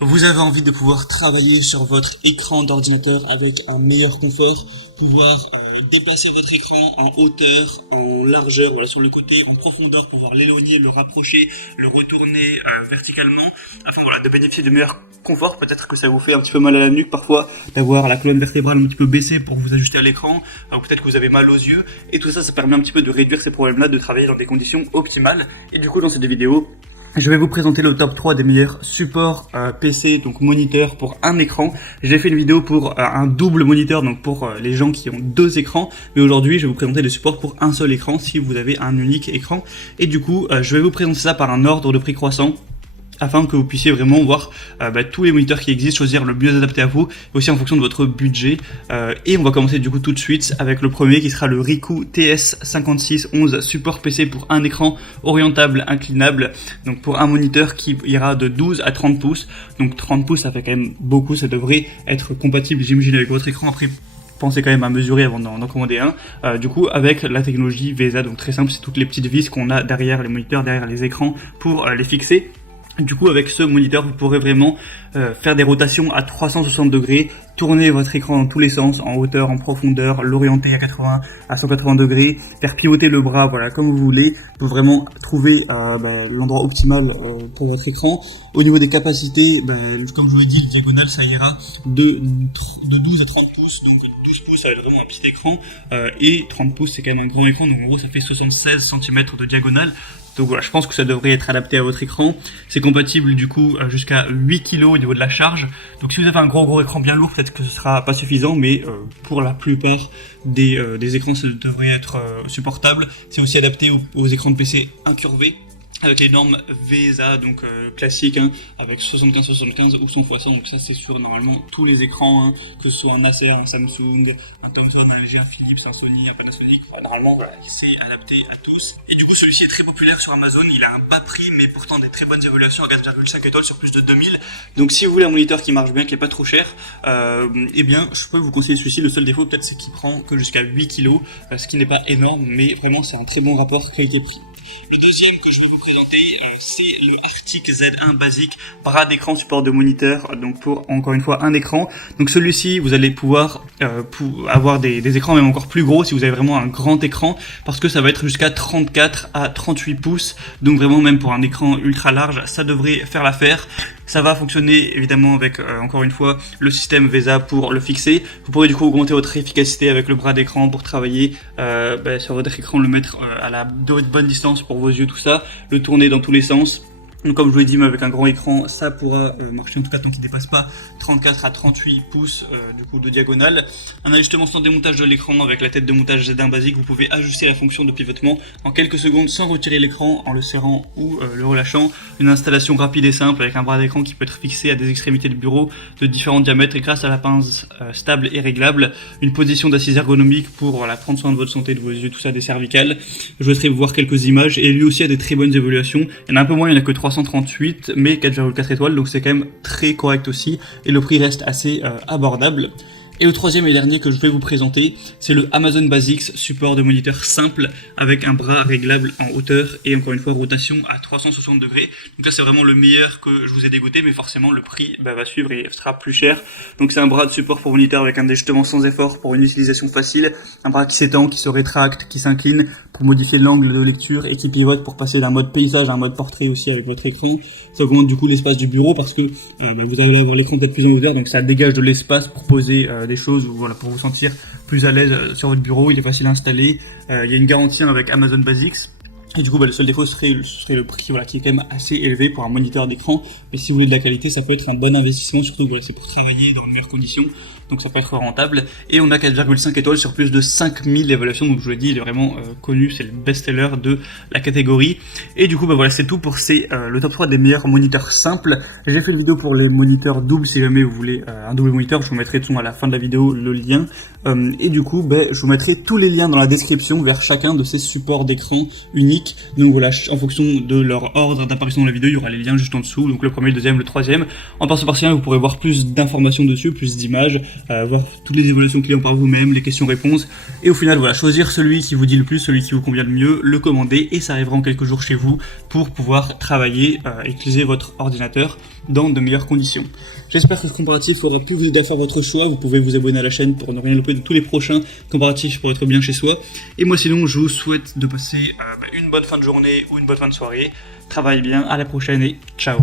Vous avez envie de pouvoir travailler sur votre écran d'ordinateur avec un meilleur confort, pouvoir déplacer votre écran en hauteur, en largeur, voilà, sur le côté, en profondeur, pouvoir l'éloigner, le rapprocher, le retourner verticalement, afin voilà, de bénéficier de meilleur confort. Peut-être que ça vous fait un petit peu mal à la nuque parfois d'avoir la colonne vertébrale un petit peu baissée pour vous ajuster à l'écran, ou peut-être que vous avez mal aux yeux, et tout ça, ça permet un petit peu de réduire ces problèmes-là, de travailler dans des conditions optimales. Et du coup, dans cette vidéo, je vais vous présenter le top 3 des meilleurs supports PC, donc moniteur pour un écran. J'ai fait une vidéo pour un double moniteur, donc pour les gens qui ont deux écrans. Mais aujourd'hui, je vais vous présenter les supports pour un seul écran si vous avez un unique écran. Et du coup, je vais vous présenter ça par un ordre de prix croissant, afin que vous puissiez vraiment voir tous les moniteurs qui existent, choisir le mieux adapté à vous, aussi en fonction de votre budget. Et on va commencer du coup tout de suite avec le premier qui sera le Ricoh TS5611 support PC pour un écran orientable inclinable, donc pour un moniteur qui ira de 12 à 30 pouces. Donc 30 pouces ça fait quand même beaucoup, ça devrait être compatible j'imagine avec votre écran. Après pensez quand même à mesurer avant d'en commander un. Du coup avec la technologie VESA, donc très simple, c'est toutes les petites vis qu'on a derrière les moniteurs, derrière les écrans pour les fixer. Du coup, avec ce moniteur, vous pourrez vraiment faire des rotations à 360 degrés, tourner votre écran dans tous les sens, en hauteur, en profondeur, l'orienter à 80, à 180 degrés, faire pivoter le bras, voilà, comme vous voulez, pour vraiment trouver l'endroit optimal pour votre écran. Au niveau des capacités, comme je vous l'ai dit, le diagonal, ça ira de 12 à 30 pouces, donc 12 pouces, ça va être vraiment un petit écran, et 30 pouces, c'est quand même un grand écran, donc en gros, ça fait 76 cm de diagonale. Donc voilà, je pense que ça devrait être adapté à votre écran. C'est compatible du coup jusqu'à 8 kg au niveau de la charge. Donc si vous avez un gros écran bien lourd, peut-être que ce sera pas suffisant, mais pour la plupart des écrans, ça devrait être supportable. C'est aussi adapté aux écrans de PC incurvés, avec les normes VESA, donc classiques, avec 75-75 ou 100x100, donc ça c'est sûr, normalement tous les écrans, que ce soit un Acer, un Samsung, un Thomson, un LG, un Philips, un Sony, un Panasonic, normalement voilà, c'est adapté à tous. Et du coup celui-ci est très populaire sur Amazon, il a un bas prix mais pourtant des très bonnes évaluations à 4,5 étoiles sur plus de 2000. Donc si vous voulez un moniteur qui marche bien, qui est pas trop cher, eh bien je peux vous conseiller celui-ci. Le seul défaut peut-être c'est qu'il prend que jusqu'à 8 kg, ce qui n'est pas énorme, mais vraiment c'est un très bon rapport qualité-prix. Le deuxième que je vais vous présenter, c'est le Arctic Z1 basique, bras d'écran support de moniteur, donc pour encore une fois un écran. Donc celui-ci, vous allez pouvoir avoir des écrans même encore plus gros si vous avez vraiment un grand écran, parce que ça va être jusqu'à 34 à 38 pouces, donc vraiment même pour un écran ultra large, ça devrait faire l'affaire. Ça va fonctionner évidemment avec, encore une fois, le système VESA pour le fixer. Vous pourrez du coup augmenter votre efficacité avec le bras d'écran pour travailler sur votre écran, le mettre à la bonne distance pour vos yeux, tout ça, le tourner dans tous les sens. Donc comme je vous l'ai dit, mais avec un grand écran, ça pourra marcher, en tout cas tant qu'il ne dépasse pas 34 à 38 pouces du coup de diagonale. Un ajustement sans démontage de l'écran avec la tête de montage Z1 basique, vous pouvez ajuster la fonction de pivotement en quelques secondes sans retirer l'écran en le serrant ou le relâchant. Une installation rapide et simple avec un bras d'écran qui peut être fixé à des extrémités de bureau de différents diamètres et grâce à la pince stable et réglable. Une position d'assise ergonomique pour voilà, prendre soin de votre santé, de vos yeux, tout ça, des cervicales. Je vous laisserai vous voir quelques images et lui aussi a des très bonnes évaluations. Il y en a un peu moins, il n'y en a que 338 mais 4,4 étoiles, donc c'est quand même très correct aussi et le prix reste assez abordable. Et le troisième et dernier que je vais vous présenter, c'est le Amazon Basics, support de moniteur simple avec un bras réglable en hauteur et encore une fois rotation à 360 degrés. Donc là c'est vraiment le meilleur que je vous ai dégoté, mais forcément le prix va suivre et sera plus cher. Donc c'est un bras de support pour moniteur avec un ajustement sans effort pour une utilisation facile, un bras qui s'étend, qui se rétracte, qui s'incline pour modifier l'angle de lecture et qui pivote pour passer d'un mode paysage à un mode portrait aussi avec votre écran. Ça augmente du coup l'espace du bureau parce que vous allez avoir l'écran peut-être plus en hauteur, donc ça dégage de l'espace pour poser des choses, voilà, pour vous sentir plus à l'aise sur votre bureau. Il est facile à installer, il y a une garantie avec Amazon Basics. Et du coup, le seul défaut serait le prix, voilà, qui est quand même assez élevé pour un moniteur d'écran. Mais si vous voulez de la qualité, ça peut être un bon investissement, surtout que voilà, c'est pour travailler dans les meilleures conditions. Donc ça peut être rentable. Et on a 4,5 étoiles sur plus de 5000 évaluations. Donc je vous l'ai dit, il est vraiment connu, c'est le best-seller de la catégorie. Et du coup, voilà, c'est tout pour le top 3 des meilleurs moniteurs simples. J'ai fait une vidéo pour les moniteurs doubles, si jamais vous voulez un double moniteur. Je vous mettrai de toute façon à la fin de la vidéo le lien. Et du coup, je vous mettrai tous les liens dans la description vers chacun de ces supports d'écran uniques. Donc voilà, en fonction de leur ordre d'apparition dans la vidéo, il y aura les liens juste en dessous. Donc le premier, le deuxième, le troisième. En passant par ce lien, vous pourrez voir plus d'informations dessus, plus d'images, voir toutes les évaluations clients par vous-même, les questions-réponses. Et au final, voilà, choisir celui qui vous dit le plus, celui qui vous convient le mieux, le commander et ça arrivera en quelques jours chez vous pour pouvoir travailler et utiliser votre ordinateur. dans de meilleures conditions. J'espère que ce comparatif aura pu vous aider à faire votre choix. Vous pouvez vous abonner à la chaîne pour ne rien louper de tous les prochains comparatifs pour être bien chez soi. Et moi sinon, je vous souhaite de passer une bonne fin de journée ou une bonne fin de soirée. Travaillez bien, à la prochaine et ciao.